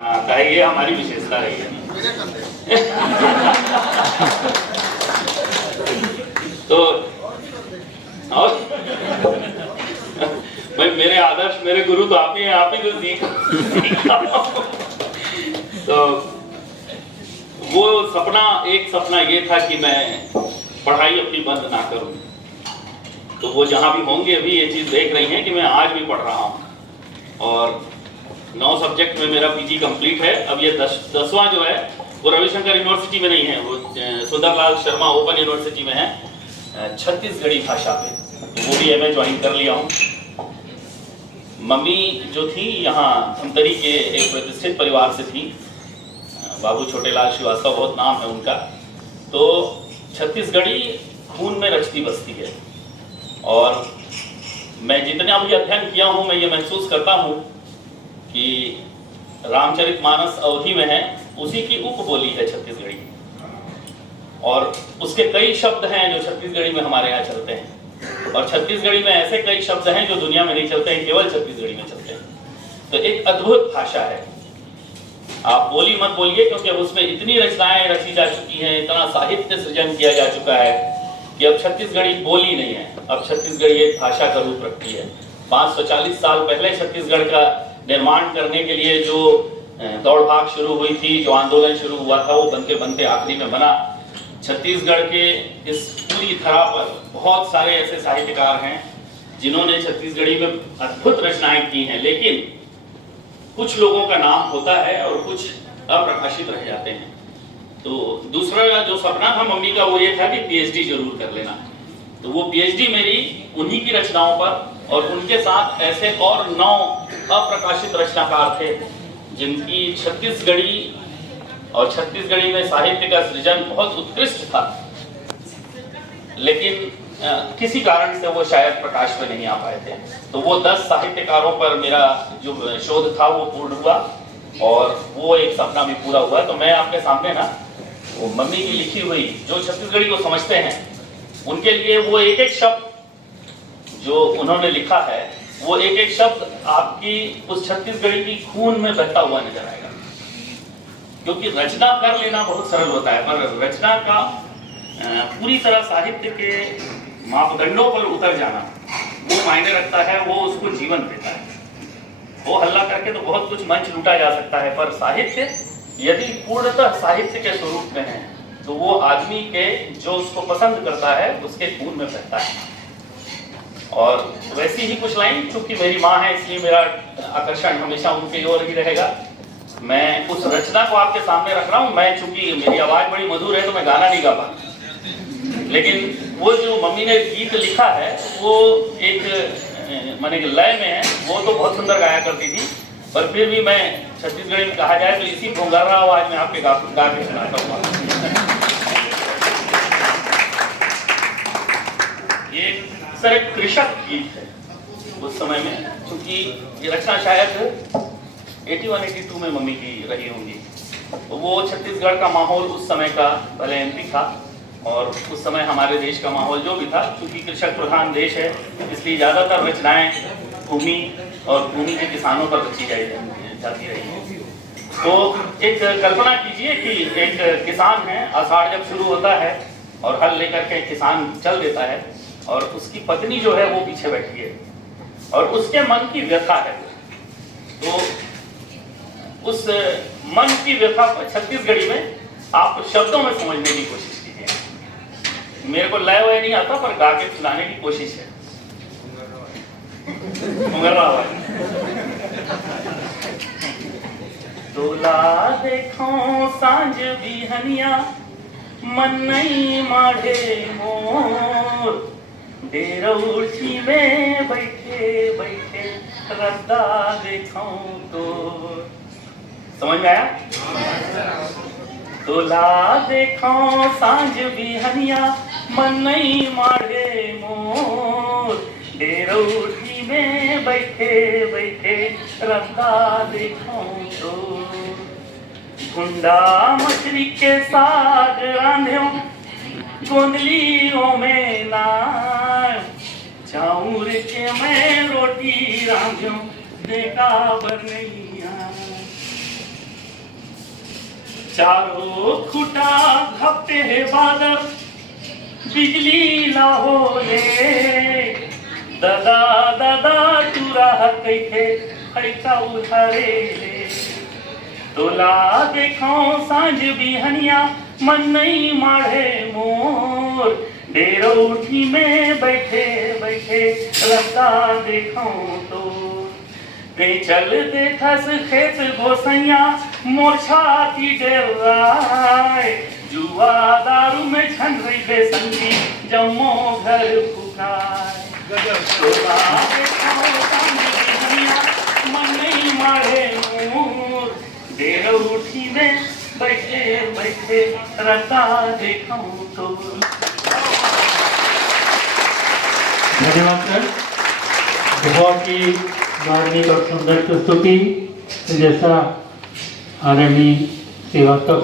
आता है, ये हमारी विशेषता रही है। तो और भाई मेरे आदर्श, मेरे गुरु तो आप ही हैं, आप ही तो सीखा। तो वो सपना, एक सपना ये था कि मैं पढ़ाई अपनी बंद ना करूं। तो वो जहां भी होंगे अभी ये चीज देख रही हैं कि मैं आज भी पढ़ रहा हूं और 9 सब्जेक्ट में मेरा पीजी कंप्लीट है। अब ये 10वां जो है वो रविशंकर यूनिवर्सिटी में नहीं है, वो सुंदरलाल शर्मा ओपन यूनिवर्सिटी में है, छत्तीसगढ़ी भाषा पे। तो वो भी मैं ज्वाइन कर लिया हूँ। मम्मी जो थी यहाँ धमतरी के एक प्रतिष्ठित परिवार से थी, बाबू छोटेलाल श्रीवास्तव बहुत नाम है उनका। तो छत्तीसगढ़ी खून में रचती बसती है और मैं जितना भी अध्ययन किया हूँ मैं ये महसूस करता हूँ कि रामचरितमानस अवधि में है, उसी की उपबोली है छत्तीसगढ़ी और उसके कई शब्द हैं जो छत्तीसगढ़ी में हमारे यहाँ चलते हैं और छत्तीसगढ़ी में ऐसे कई शब्द हैं जो दुनिया में नहीं चलते हैं, केवल छत्तीसगढ़ी में चलते हैं। तो एक अद्भुत भाषा है। आप बोली मत बोलिए क्योंकि उसमें इतनी रचनाएं रची जा चुकी हैं, इतना साहित्य सृजन किया जा चुका है कि अब छत्तीसगढ़ी बोली नहीं है, अब छत्तीसगढ़ी एक भाषा का रूप रखती है। 540 साल पहले छत्तीसगढ़ का निर्माण करने के लिए जो दौड़ भाग शुरू हुई थी, जो आंदोलन शुरू हुआ था, वो बनते बनते आखिरी में बना। छत्तीसगढ़ के इस पूरी धरा पर बहुत सारे ऐसे साहित्यकार हैं जिन्होंने छत्तीसगढ़ी में अद्भुत रचनाएं की हैं, लेकिन कुछ लोगों का नाम होता है और कुछ अप्रकाशित रह जाते हैं। तो दूसरा जो सपना था मम्मी का वो ये था कि पीएचडी जरूर कर लेना। तो वो पीएचडी मेरी उन्हीं की रचनाओं पर और उनके साथ ऐसे और 9 अप्रकाशित रचनाकार थे जिनकी छत्तीसगढ़ी और छत्तीसगढ़ी में साहित्य का सृजन बहुत उत्कृष्ट था, लेकिन किसी कारण से वो शायद प्रकाश में नहीं आ पाए थे। तो वो 10 साहित्यकारों पर मेरा जो शोध था वो पूर्ण हुआ और वो एक सपना भी पूरा हुआ। तो मैं आपके सामने ना वो मम्मी की लिखी हुई, जो छत्तीसगढ़ी को समझते हैं उनके लिए वो एक एक शब्द जो उन्होंने लिखा है, वो एक एक शब्द आपकी उस छत्तीसगढ़ी की खून में बहता हुआ नजर आएगा। क्योंकि रचना कर लेना बहुत सरल होता है, पर रचना का पूरी तरह साहित्य के मापदंडों पर उतर जाना वो मायने रखता है, वो उसको जीवन देता है। वो हल्ला करके तो बहुत कुछ मंच लूटा जा सकता है, पर साहित्य यदि पूर्णतः साहित्य के स्वरूप में है तो वो आदमी के जो उसको पसंद करता है उसके खून में बहता है। और वैसी ही कुछ लाइन, चूंकि मेरी माँ है इसलिए मेरा आकर्षण हमेशा उनकी ओर ही रहेगा। मैं उस रचना को आपके सामने रख रहा हूँ। मैं चूंकि मेरी आवाज बड़ी मधुर है तो मैं गाना नहीं गा पाता, लेकिन वो जो मम्मी ने गीत लिखा है वो एक माने लय में है, वो तो बहुत सुंदर गाया करती थी। पर फिर भी मैं छत्तीसगढ़ी में कहा जाए तो इसी भोंगारा आवाज में आपके गा के सुनाता हूँ। ये सर एक कृषक गीत है उस समय में, क्योंकि ये रचना शायद 81-82 में मम्मी की रही होंगी। तो वो छत्तीसगढ़ का माहौल उस समय का भले एमपी था और उस समय हमारे देश का माहौल जो भी था, क्योंकि कृषक प्रधान देश है इसलिए ज्यादातर रचनाएं भूमि और भूमि के किसानों पर रची जाती रही। तो एक कल्पना कीजिए कि एक किसान है, आषाढ़ जब शुरू होता है और हल लेकर के किसान चल देता है और उसकी पत्नी जो है वो पीछे बैठी है और उसके मन की व्यथा है। तो उस मन की व्यथा छत्तीसगढ़ी में आप शब्दों में समझने की कोशिश कीजिए। मेरे को लय वय नहीं आता पर गा के सुनाने की कोशिश है। तोला देखो सांझ बिहनिया मन नहीं माढ़े मोर, डेरौठी में बैठे बैठे रद्दा देखो तो। समझ में आया? तोला देखो सांझ बिहनिया मन नहीं माढ़े मोर, डेरौठी में बैठे बैठे रद्दा देखो तो। गुंडा मछली के साग रांधो गोंदलियों में ना, चाउर के मैं रोटी रांधो देखा बर नहीं। चारों खुटा घपते है बादल बिजली लाहोले दादा दादा तुरा कैथे खैता उधारे तोला देखो सांझ बिहनिया मन नहीं माढ़े मोर डेरोठी में बैठे बैठे रस्ता देखो तो ते चल देखस खेत गोसैया मोर छाती डेराय जुआ दारू में छन रही बेसंगी जमो घर फुकाय तोला देखो सांझ बिहनिया मन नहीं माढ़े मोर डेरोठी में बैठे बैठे रस्ता देखो तो। धन्यवाद सर, बहुत ही मार्मिक और सुंदर प्रस्तुति। जैसा आदरणीय श्रीवास्तव